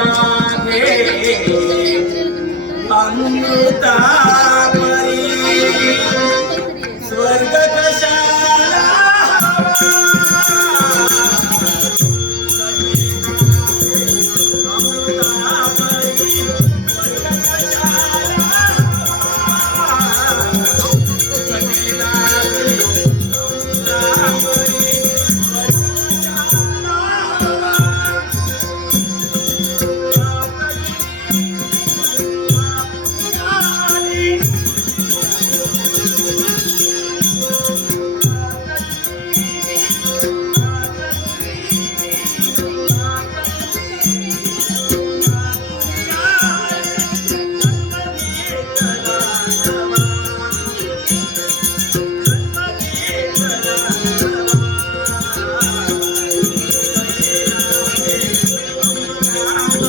ನಾನೇ ಅನುತಾ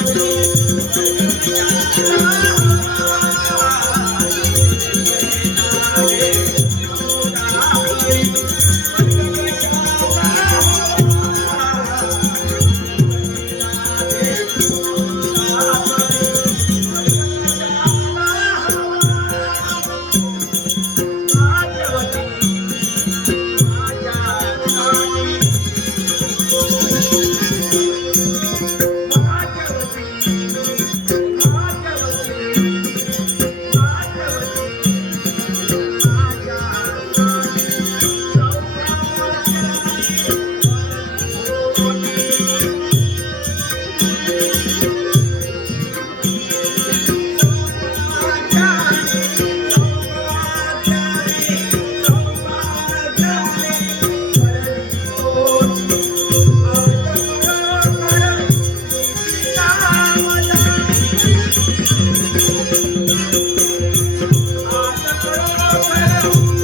Yeah. आता